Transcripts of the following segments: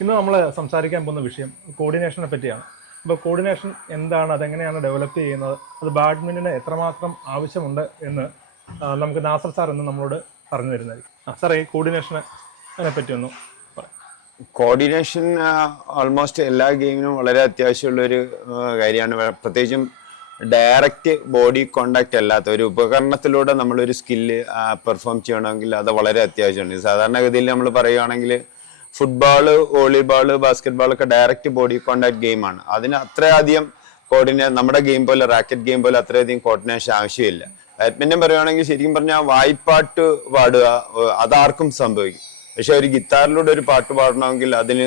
ഇന്ന് നമ്മൾ സംസാരിക്കാൻ പോകുന്ന വിഷയം കോർഡിനേഷനെ പറ്റിയാണ്. അപ്പോൾ കോർഡിനേഷൻ എന്താണ്? അതെങ്ങനെയാണ് ഡെവലപ്പ് ചെയ്യുന്നത്? അത് ബാഡ്മിന്റന് എത്രമാത്രം ആവശ്യമുണ്ട് എന്ന് നമുക്ക് നാസർ സാർ എന്ന് നമ്മളോട് പറഞ്ഞു തരുന്നതായിരിക്കും. ആ സാർ ഈ കോർഡിനേഷനെ അതിനെ പറ്റി ഒന്ന് പറയാം. കോർഡിനേഷൻ ഓൾമോസ്റ്റ് എല്ലാ ഗെയിമിനും വളരെ അത്യാവശ്യമുള്ളൊരു കാര്യമാണ്. പ്രത്യേകിച്ചും ഡയറക്റ്റ് ബോഡി കോണ്ടാക്റ്റ് അല്ലാത്ത ഒരു ഉപകരണത്തിലൂടെ നമ്മളൊരു സ്കില്ല് പെർഫോം ചെയ്യണമെങ്കിൽ അത് വളരെ അത്യാവശ്യമാണ്. സാധാരണഗതിയിൽ നമ്മൾ പറയുകയാണെങ്കിൽ ഫുട്ബോൾ വോളിബോൾ ബാസ്കറ്റ്ബോൾ ഒക്കെ ഡയറക്റ്റ് ബോഡി കോണ്ടാക്ട് ഗെയിമാണ് അതിന് അത്രയധികം കോർഡിനേ നമ്മുടെ ഗെയിം പോലെ റാക്കറ്റ് ഗെയിം പോലെ അത്രയധികം കോർഡിനേഷൻ ആവശ്യമില്ല. ബാഡ്മിന്റൺ പറയുകയാണെങ്കിൽ ശരിക്കും പറഞ്ഞാൽ വായ്പാട്ട് പാടുക അതാർക്കും സംഭവിക്കും. പക്ഷെ ഒരു ഗിത്താറിലൂടെ ഒരു പാട്ട് പാടണമെങ്കിൽ അതിന്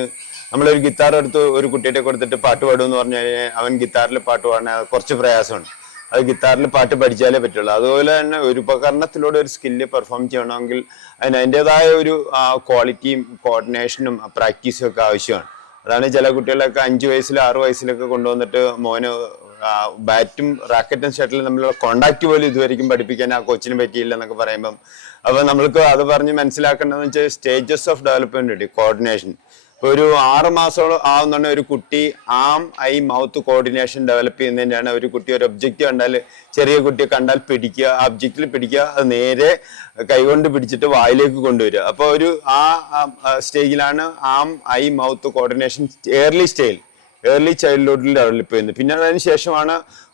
നമ്മളൊരു ഗിത്താർ എടുത്ത് ഒരു കുട്ടിയുടെ കൊടുത്തിട്ട് പാട്ട് പാടുമെന്ന് പറഞ്ഞു കഴിഞ്ഞാൽ അവൻ ഗിത്താറിൽ പാട്ട് പാടാൻ കുറച്ച് പ്രയാസമാണ് അത് ഗിത്താറിൽ പാട്ട് പഠിച്ചാലേ പറ്റുള്ളൂ. അതുപോലെ തന്നെ ഒരു ഉപകരണത്തിലൂടെ ഒരു സ്കില്ല് പെർഫോം ചെയ്യണമെങ്കിൽ അതിന് അതിന്റെതായ ഒരു ക്വാളിറ്റിയും കോർഡിനേഷനും പ്രാക്ടീസും ഒക്കെ ആവശ്യമാണ്. അതാണ് ചില കുട്ടികളൊക്കെ അഞ്ചു വയസ്സിൽ ആറ് വയസ്സിലൊക്കെ കൊണ്ടുവന്നിട്ട് മോന് ബാറ്റും റാക്കറ്റും ഷട്ടിലും തമ്മിലുള്ള കോണ്ടാക്ട് പോലും ഇതുവരെയും പഠിപ്പിക്കാൻ ആ കോച്ചിന് പറ്റിയില്ല എന്നൊക്കെ പറയുമ്പം. അപ്പൊ നമ്മൾക്ക് അത് പറഞ്ഞ് മനസ്സിലാക്കേണ്ടതെന്ന് വെച്ചാൽ സ്റ്റേജസ് ഓഫ് ഡെവലപ്മെന്റ് കോർഡിനേഷൻ. ഒരു ആറ് മാസം ഒരു കുട്ടി ആം ഐ മൗത്ത് കോർഡിനേഷൻ ഡെവലപ്പ് ചെയ്യുന്നതിന്റെയാണ് ഒരു കുട്ടി ഒരു ഒബ്ജക്റ്റ് കണ്ടാൽ ചെറിയ കുട്ടിയെ കണ്ടാൽ പിടിക്കുക ഒബ്ജക്റ്റിൽ പിടിക്കുക അത് നേരെ കൈകൊണ്ട് പിടിച്ചിട്ട് വായിലേക്ക് കൊണ്ടുവരിക. അപ്പോൾ ഒരു ആ സ്റ്റേജിലാണ് ആം ഐ മൗത്ത് കോർഡിനേഷൻ ഏർലി സ്റ്റേജിൽ ഏർലി ചൈൽഡ്ഹുഡിൽ ഡെവലപ്പ് ചെയ്യുന്നത്. പിന്നെ അതിന് ശേഷമാണ്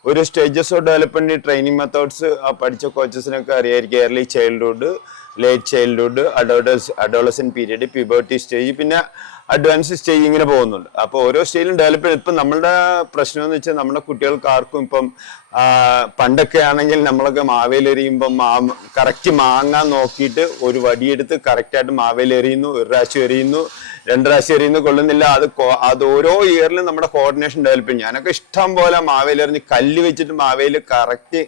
ഒരു stages of development training methods പഠിച്ച കോച്ചസിനൊക്കെ അറിയായിരിക്കും. ഏർലി ചൈൽഡ്ഹുഡ് ലേറ്റ് ചൈൽഡ്ഹുഡ് അഡോഡസ് അഡോളസൻ പീരീഡ് പ്യൂബർട്ടി സ്റ്റേജ് പിന്നെ അഡ്വാൻസ് സ്റ്റേജ് ഇങ്ങനെ പോകുന്നുണ്ട്. അപ്പോൾ ഓരോ സ്റ്റേജിലും ഡെവലപ്പ് ഇപ്പം നമ്മളുടെ പ്രശ്നം എന്ന് വെച്ചാൽ നമ്മുടെ കുട്ടികൾക്ക് ആർക്കും ഇപ്പം പണ്ടൊക്കെ ആണെങ്കിൽ നമ്മളൊക്കെ മാവേലെറിയുമ്പം മാ കറക്റ്റ് മാങ്ങാൻ നോക്കിയിട്ട് ഒരു വടിയെടുത്ത് കറക്റ്റായിട്ട് മാവേലെറിയുന്നു ഒരു പ്രാവശ്യം എറിയുന്നു രണ്ട് പ്രാവശ്യം എറിയുന്നു കൊള്ളുന്നില്ല. അത് അത് ഓരോ ഇയറിലും നമ്മുടെ കോർഡിനേഷൻ ഡെവലപ്പ് ചെയ്യും. ഞാനൊക്കെ ഇഷ്ടം പോലെ മാവേലെറിഞ്ഞ് കല്ല് വെച്ചിട്ട് മാവേൽ കറക്റ്റ്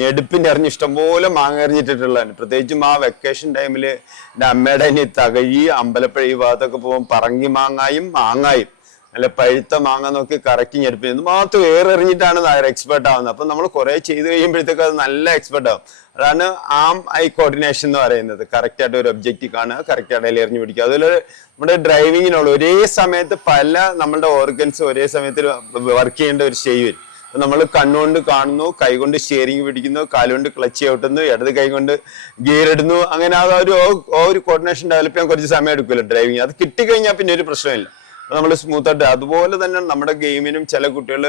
ഞെടുപ്പിന്റെ അറിഞ്ഞ് ഇഷ്ടംപോലെ മാങ്ങ എറിഞ്ഞിട്ടിട്ടുള്ളതാണ്. പ്രത്യേകിച്ചും ആ വെക്കേഷൻ ടൈമിൽ എന്റെ അമ്മയുടെ ഇനി തകഴി അമ്പലപ്പുഴ ഈ ഭാഗത്തൊക്കെ പോകുമ്പോൾ പറങ്ങി മാങ്ങായും മാങ്ങായും നല്ല പഴുത്ത മാങ്ങ നോക്കി കറക്കി ഞെടുപ്പ് ഇത് മാത്രം ഏറെ എറിഞ്ഞിട്ടാണ് എക്സ്പെർട്ട് ആവുന്നത്. അപ്പൊ നമ്മൾ കുറേ ചെയ്ത് കഴിയുമ്പോഴത്തേക്ക് അത് നല്ല എക്സ്പെർട്ട് ആവും. അതാണ് ആം ഐ കോർഡിനേഷൻ എന്ന് പറയുന്നത്. കറക്റ്റ് ആയിട്ട് ഒരു ഒബ്ജക്റ്റ് കാണുക കറക്റ്റ് ആയിട്ട് അതിൽ എറിഞ്ഞു പിടിക്കുക. അതുപോലെ നമ്മുടെ ഡ്രൈവിങ്ങിനുള്ള ഒരേ സമയത്ത് പല നമ്മളുടെ ഓർഗൻസ് ഒരേ സമയത്ത് വർക്ക് ചെയ്യേണ്ട ഒരു സ്റ്റേജ് വരും. നമ്മൾ കണ്ണുകൊണ്ട് കാണുന്നു കൈകൊണ്ട് സ്റ്റിയറിംഗ് പിടിക്കുന്നു കാലുകൊണ്ട് ക്ലച്ച് ചെയ്യുന്നു ഇടത് കൈ കൊണ്ട് ഗിയർ ഇടുന്നു. അങ്ങനെ ആ ഒരു ഒരു കോർഡിനേഷൻ ഡെവലപ്പ് ചെയ്യാൻ കുറച്ച് സമയം എടുക്കുമല്ലോ ഡ്രൈവിംഗ് അത് കിട്ടിക്കഴിഞ്ഞാൽ പിന്നെ ഒരു പ്രശ്നമില്ല. നമ്മൾ സ്മൂത്ത് ആയിട്ട് അതുപോലെ തന്നെ നമ്മുടെ ഗെയിമിനും ചില കുട്ടികൾ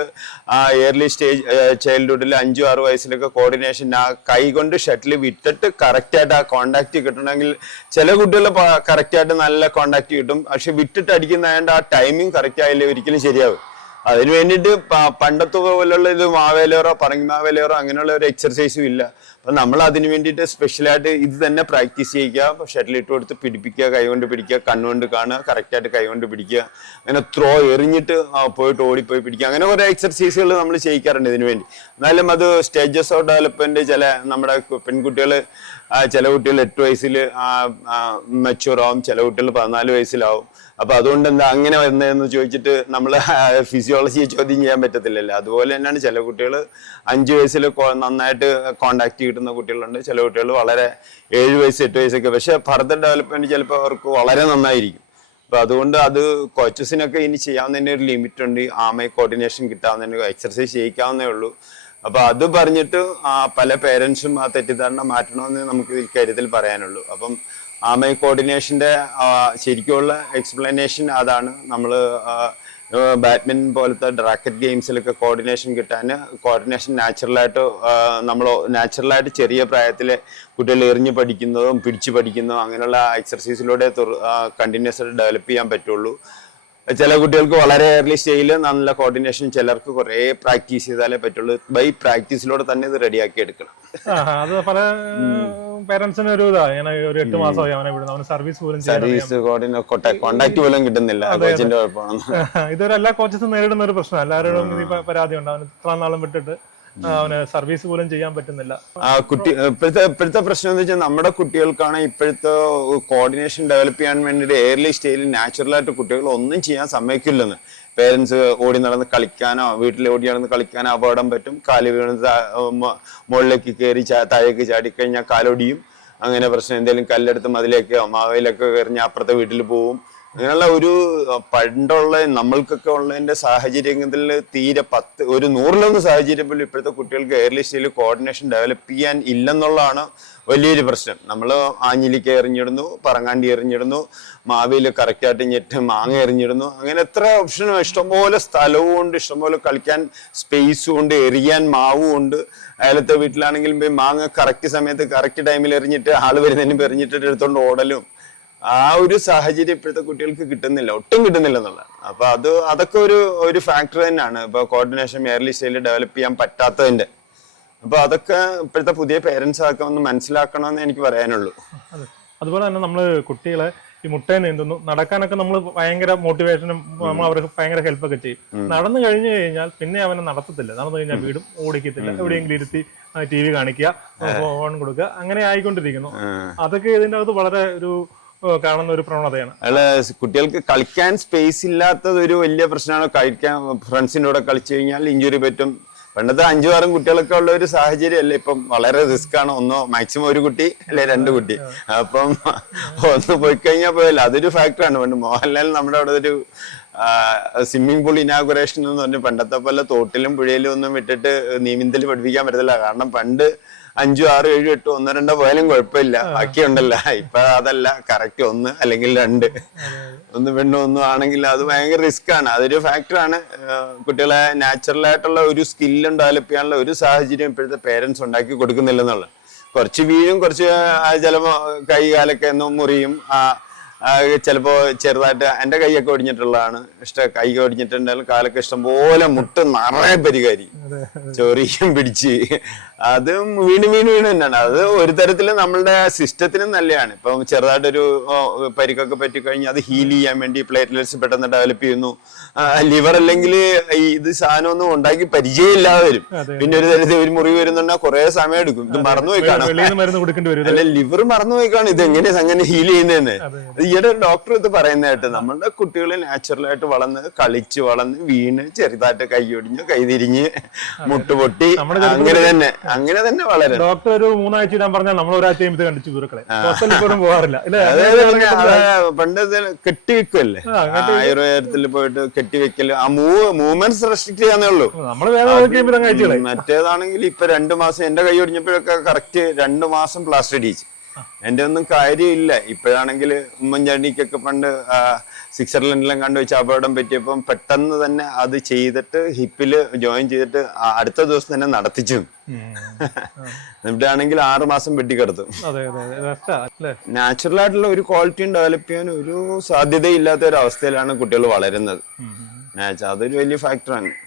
ഇയർലി സ്റ്റേജ് ചൈൽഡ്ഹുഡിൽ അഞ്ചു ആറ് വയസ്സിലൊക്കെ കോർഡിനേഷൻ ആ കൈ കൊണ്ട് ഷട്ടിൽ വിട്ടിട്ട് കറക്റ്റായിട്ട് ആ കോണ്ടാക്ട് കിട്ടണമെങ്കിൽ ചില കുട്ടികൾ കറക്റ്റായിട്ട് നല്ല കോണ്ടാക്ട് കിട്ടും. പക്ഷെ വിട്ടിട്ട് അടിക്കുന്നതായത് ആ ടൈമിംഗ് കറക്റ്റ് ആയില്ലേ ഒരിക്കലും ശരിയാവും അതിന് വേണ്ടിയിട്ട് പണ്ടത്തെ പോലുള്ള ഇത് മാവേലേറോ പറങ്ങി മാവേലേറോ അങ്ങനെയുള്ള ഒരു എക്സർസൈസും ഇല്ല. അപ്പൊ നമ്മൾ അതിന് വേണ്ടിയിട്ട് സ്പെഷ്യലായിട്ട് ഇത് തന്നെ പ്രാക്ടീസ് ചെയ്യിക്കുക. ഷട്ടിൽ ഇട്ട് കൊടുത്ത് പിടിപ്പിക്കുക കൈകൊണ്ട് പിടിക്കുക കണ്ണുകൊണ്ട് കാണുക കറക്റ്റായിട്ട് കൈകൊണ്ട് പിടിക്കുക. അങ്ങനെ ത്രോ എറിഞ്ഞിട്ട് പോയിട്ട് ഓടിപ്പോയി പിടിക്കുക. അങ്ങനെ കുറെ എക്സർസൈസുകൾ നമ്മൾ ചെയ്യിക്കാറുണ്ട് ഇതിന് വേണ്ടി. എന്നാലും അത് സ്റ്റേജസ് ഓഫ് ഡെവലപ്മെന്റ് ചില നമ്മുടെ പെൺകുട്ടികൾ ചില കുട്ടികൾ എട്ട് വയസ്സിൽ മെച്ചൂർ ആവും. ചില കുട്ടികൾ പതിനാല് വയസ്സിലാവും. അപ്പൊ അതുകൊണ്ട് എന്താ അങ്ങനെ വരുന്നതെന്ന് ചോദിച്ചിട്ട് നമ്മൾ ഫിസിയോളജിയെ ചോദ്യം ചെയ്യാൻ പറ്റത്തില്ലല്ലോ. അതുപോലെ തന്നെയാണ് ചില കുട്ടികൾ അഞ്ച് വയസ്സിൽ നന്നായിട്ട് കോണ്ടാക്ട് കിട്ടുന്ന കുട്ടികളുണ്ട്. ചില കുട്ടികൾ വളരെ ഏഴ് വയസ്സ് എട്ട് വയസ്സൊക്കെ. പക്ഷെ ഫർദർ ഡെവലപ്മെന്റ് ചിലപ്പോൾ അവർക്ക് വളരെ നന്നായിരിക്കും. അപ്പൊ അതുകൊണ്ട് അത് കോച്ചസിനൊക്കെ ഇനി ചെയ്യാവുന്നതിന് ഒരു ലിമിറ്റ് ഉണ്ട്. ആമൈ കോർഡിനേഷൻ കിട്ടാവുന്നതിന് എക്സർസൈസ് ചെയ്യിക്കാവുന്നേ ഉള്ളൂ. അപ്പൊ അത് പറഞ്ഞിട്ട് പല പേരൻസും ആ തെറ്റിദ്ധാരണ മാറ്റണമെന്ന് നമുക്ക് ഇക്കാര്യത്തിൽ പറയാനുള്ളൂ. അപ്പം ആമൈ കോർഡിനേഷന്റെ ശരിക്കുമുള്ള എക്സ്പ്ലനേഷൻ അതാണ് നമ്മൾ ബാഡ്മിന്റൺ പോലത്തെ റാക്കറ്റ് ഗെയിംസിലൊക്കെ കോർഡിനേഷൻ കിട്ടാൻ കോർഡിനേഷൻ നാച്ചുറലായിട്ട് നമ്മൾ നാച്ചുറലായിട്ട് ചെറിയ പ്രായത്തിൽ കുട്ടികൾ എറിഞ്ഞ് പഠിക്കുന്നതും പിടിച്ച് പഠിക്കുന്നതും അങ്ങനെയുള്ള എക്സർസൈസിലൂടെ കണ്ടിന്യൂസ് ആയിട്ട് ഡെവലപ്പ് ചെയ്യാൻ പറ്റുള്ളൂ. ചില കുട്ടികൾക്ക് വളരെ ഏർലി സ്റ്റേജിൽ നല്ല കോർഡിനേഷൻ ചിലർക്ക് കുറെ പ്രാക്ടീസ് ചെയ്താലേ പറ്റുള്ളൂ. ബൈ പ്രാക്ടീസിലൂടെ തന്നെ ഇത് റെഡിയാക്കി എടുക്കണം. അത് പല പേരൻസിന് ഒരു ഒരു എട്ട് മാസമായി അവനെ വിടുന്നു അവന് സർവീസ് പോലും സർവീസ് കോണ്ടാക്ട് പോലും കിട്ടുന്നില്ല. കോച്ചിന്റെ കുഴപ്പമാണ് ഇതൊരു എല്ലാ കോച്ചസും നേരിടുന്ന ഒരു പ്രശ്നം എല്ലാവരോടും പരാതി ഉണ്ട് അവന് ഇത്ര നാളും വിട്ടിട്ട് അവന് സർവീസ് പോലും ചെയ്യാൻ പറ്റുന്നില്ല. കുട്ടി ഇപ്പോഴത്തെ പ്രശ്നം എന്ന് വെച്ചാൽ നമ്മുടെ കുട്ടികൾക്കാണ് ഇപ്പോഴത്തെ കോർഡിനേഷൻ ഡെവലപ്പ് ചെയ്യാൻ വേണ്ടിയിട്ട് ഏർലി സ്റ്റേജിൽ നാച്ചുറലായിട്ട് കുട്ടികൾ ഒന്നും ചെയ്യാൻ സമ്മതിക്കില്ലെന്ന്. പേരൻസ് ഓടി നടന്ന് കളിക്കാനോ വീട്ടിൽ ഓടി നടന്ന് കളിക്കാനോ അപകടം പറ്റും. കാൽ വീണ് മുകളിലേക്ക് കയറി താഴേക്ക് ചാടിക്കഴിഞ്ഞാൽ കാലൊടിയും. അങ്ങനെ പ്രശ്നം എന്തെങ്കിലും കല്ലെടുത്ത് മതിലേക്ക് മാവയിലൊക്കെ എറിഞ്ഞ അപ്പുറത്തെ വീട്ടിൽ പോവും. അങ്ങനെയുള്ള ഒരു പണ്ടുള്ള നമ്മൾക്കൊക്കെ ഉള്ളതിന്റെ സാഹചര്യത്തിൽ തീരെ പത്ത് ഒരു നൂറിലൊന്ന് സാഹചര്യം പോലും ഇപ്പോഴത്തെ കുട്ടികൾക്ക് എയർലി സ്റ്റൈൽ കോർഡിനേഷൻ ഡെവലപ്പ് ചെയ്യാൻ ഇല്ലെന്നുള്ളതാണ് വലിയൊരു പ്രശ്നം. നമ്മൾ ആഞ്ഞിലിക്ക എറിഞ്ഞിടുന്നു പറങ്ങാണ്ടി എറിഞ്ഞിടുന്നു മാവിയിൽ കറക്റ്റായിട്ട് ഞെട്ട് മാങ്ങ എറിഞ്ഞിടുന്നു. അങ്ങനെ എത്ര ഓപ്ഷനും ഇഷ്ടംപോലെ സ്ഥലവും ഉണ്ട് ഇഷ്ടംപോലെ കളിക്കാൻ സ്പേസും ഉണ്ട് എറിയാൻ മാവും ഉണ്ട്. അയലത്തെ വീട്ടിലാണെങ്കിലും മാങ്ങ കറക്റ്റ് സമയത്ത് കറക്റ്റ് ടൈമിൽ എറിഞ്ഞിട്ട് ആൾ വരുന്നതിന് എറിഞ്ഞിട്ട് എടുത്തോണ്ട് ഓടലും. ആ ഒരു സാഹചര്യം ഇപ്പോഴത്തെ കുട്ടികൾക്ക് കിട്ടുന്നില്ല. ഒട്ടും കിട്ടുന്നില്ല എന്നുള്ളതാണ്. അപ്പൊ അത് അതൊക്കെ ഒരു ഒരു ഫാക്ടർ തന്നെയാണ്. ഇപ്പൊ കോർഡിനേഷൻ എയർലി സ്റ്റൈലിൽ ഡെവലപ്പ് ചെയ്യാൻ പറ്റാത്തതിന്റെ. അപ്പൊ അതൊക്കെ ഇപ്പോഴത്തെ പുതിയ പേരൻസ് ഒക്കെ ഒന്ന് മനസ്സിലാക്കണമെന്ന് എനിക്ക് പറയാനുള്ളൂ. അതുപോലെ തന്നെ നമ്മൾ കുട്ടികളെ ഈ മുട്ടയെ നീന്തുന്നു. നടക്കാനൊക്കെ നമ്മൾ ഭയങ്കര മോട്ടിവേഷനും നമ്മൾ അവർക്ക് ഭയങ്കര ഹെൽപ്പൊക്കെ ചെയ്യും. നടന്നു കഴിഞ്ഞു കഴിഞ്ഞാൽ പിന്നെ അവനെ നടത്തത്തില്ല. നടന്നു കഴിഞ്ഞാൽ വീടും ഓടിക്കത്തില്ല. എവിടെയെങ്കിലും ഇരുത്തി ടി വി കാണിക്കുക ഫോൺ കൊടുക്കുക അങ്ങനെ ആയിക്കൊണ്ടിരിക്കുന്നു. അതൊക്കെ ഇതിന്റെ അകത്ത് വളരെ ഒരു കാണുന്ന ഒരു പ്രവണതയാണ്. അല്ല കുട്ടികൾക്ക് കളിക്കാൻ സ്പേസ് ഇല്ലാത്തത് ഒരു വലിയ പ്രശ്നമാണ്. കളിക്കാൻ ഫ്രണ്ട്സിന്റെ കൂടെ കളിച്ചു കഴിഞ്ഞാൽ ഇഞ്ചുറി പറ്റും. പണ്ടത്തെ അഞ്ചു ആറും കുട്ടികളൊക്കെ ഉള്ള ഒരു സാഹചര്യം അല്ലേ ഇപ്പം വളരെ റിസ്ക് ആണ്. ഒന്നോ മാക്സിമം ഒരു കുട്ടി അല്ലെ രണ്ട് കുട്ടി. അപ്പം ഒന്ന് പോയി കഴിഞ്ഞാൽ പോയല്ല? അതൊരു ഫാക്ടറാണ് പണ്ട് മോഹൻലാൽ നമ്മുടെ അവിടെ ഒരു സ്വിമ്മിംഗ് പൂൾ ഇനാഗുറേഷൻ എന്ന് പറഞ്ഞു പണ്ടത്തെ പോലെ തോട്ടിലും പുഴയിലും ഒന്നും വിട്ടിട്ട് നീന്തൽ പഠിപ്പിക്കാൻ പറ്റത്തില്ല. കാരണം പണ്ട് അഞ്ചു ആറ് ഏഴ് എട്ട് ഒന്ന് രണ്ടോ പോയാലും കുഴപ്പമില്ല. ബാക്കി ഉണ്ടല്ല. ഇപ്പൊ അതല്ല കറക്റ്റ് ഒന്ന് അല്ലെങ്കിൽ രണ്ട്. ഒന്ന് പെണ്ണും ഒന്നും ആണെങ്കിൽ അത് ഭയങ്കര റിസ്ക് ആണ്. അതൊരു ഫാക്ടറാണ് കുട്ടികളെ നാച്ചുറൽ ആയിട്ടുള്ള ഒരു സ്കില്ലും ഡെവലപ്പ് ചെയ്യാനുള്ള ഒരു സാഹചര്യം ഇപ്പോഴത്തെ പേരൻസ് ഉണ്ടാക്കി കൊടുക്കുന്നില്ലെന്നുള്ള കുറച്ച് വീഴും കുറച്ച് ആ ചിലപ്പോ കൈ കാലൊക്കെ ഒന്നും മുറിയും. ചിലപ്പോ ചെറുതായിട്ട് എന്റെ കൈയൊക്കെ ഒടിഞ്ഞിട്ടുള്ളതാണ്. ഇഷ്ടം കൈ ഒടിഞ്ഞിട്ടുണ്ടെങ്കിൽ കാലൊക്കെ ഇഷ്ടം പോലെ മുട്ട് നിറയെ പരിഹാരി ചൊറിയും പിടിച്ച്. അത് വീണ് വീണ് വീണ് തന്നെയാണ്. അത് ഒരു തരത്തിൽ നമ്മളുടെ സിസ്റ്റത്തിനും നല്ലതാണ്. ഇപ്പം ചെറുതായിട്ടൊരു പരിക്കൊക്കെ പറ്റിക്കഴിഞ്ഞാൽ അത് ഹീൽ ചെയ്യാൻ വേണ്ടി പ്ലേറ്റ്ലെറ്റ്സ് പെട്ടെന്ന് ഡെവലപ്പ് ചെയ്യുന്നു. ലിവർ അല്ലെങ്കിൽ ഇത് സാധനം ഒന്നും ഉണ്ടാക്കി പരിചയമില്ലാതെ വരും. പിന്നെ ഒരു തരത്തിൽ ഒരു മുറിവ് വരുന്നുണ്ടെങ്കിൽ കുറെ സമയം എടുക്കും. ഇത് മറന്നുപോയി കാണാം. അല്ലെ ലിവർ മറന്നുപോയി കാണും. ഇത് എങ്ങനെയാ അങ്ങനെ ഹീൽ ചെയ്യുന്നതെന്ന്. ഈയിടെ ഡോക്ടർ ഇത് പറയുന്നതായിട്ട് നമ്മളുടെ കുട്ടികൾ നാച്ചുറൽ ആയിട്ട് വളർന്ന് കളിച്ച് വളർന്ന് വീണ് ചെറുതായിട്ട് കൈ ഒടിഞ്ഞ് കൈതിരിഞ്ഞ് മുട്ടുപൊട്ടി അങ്ങനെ തന്നെ. അങ്ങനെ തന്നെ വളരെ ഡോക്ടർ ഒരു മൂന്നാഴ്ച ഇടാൻ പറഞ്ഞാൽ നമ്മൾ ഒരാഴ്ച കഴിയുമ്പോൾ കണ്ടിച്ചു ദൂരക്കളെ ഹോസ്റ്റലിൽ പോലും പോകാറില്ല. പണ്ട് ആ, ആയുർവേദത്തിൽ പോയിട്ട് കെട്ടിവെക്കൽ. ആ മൂവ് മൂവ്മെന്റ്സ് റെസ്ട്രിക്ട് ചെയ്യാന്നേ ഉള്ളൂ. കഴിച്ചു മറ്റേതാണെങ്കിൽ ഇപ്പൊ രണ്ടു മാസം എന്റെ കൈ ഒടിഞ്ഞപ്പോഴൊക്കെ കറക്റ്റ് രണ്ടു മാസം പ്ലാസ്റ്റർ അടിച്ചു എന്റെ ഒന്നും കാര്യമില്ല. ഇപ്പോഴാണെങ്കിൽ ഉമ്മൻചാണ്ടിക്കൊക്കെ പണ്ട് സ്വിറ്റ്സർലൻഡിലും കണ്ടുവെച്ച് അപകടം പറ്റിയപ്പം പെട്ടെന്ന് തന്നെ അത് ചെയ്തിട്ട് ഹിപ്പിൽ ജോയിൻ ചെയ്തിട്ട് അടുത്ത ദിവസം തന്നെ നടത്തിച്ചു. ആണെങ്കിൽ ആറു മാസം വെട്ടിക്കിടത്തും. നാച്ചുറൽ ആയിട്ടുള്ള ഒരു ക്വാളിറ്റിയും ഡെവലപ്പ് ചെയ്യാൻ ഒരു സാധ്യതയില്ലാത്ത ഒരു അവസ്ഥയിലാണ് കുട്ടികൾ വളരുന്നത്. അതൊരു വലിയ ഫാക്ടറാണ്.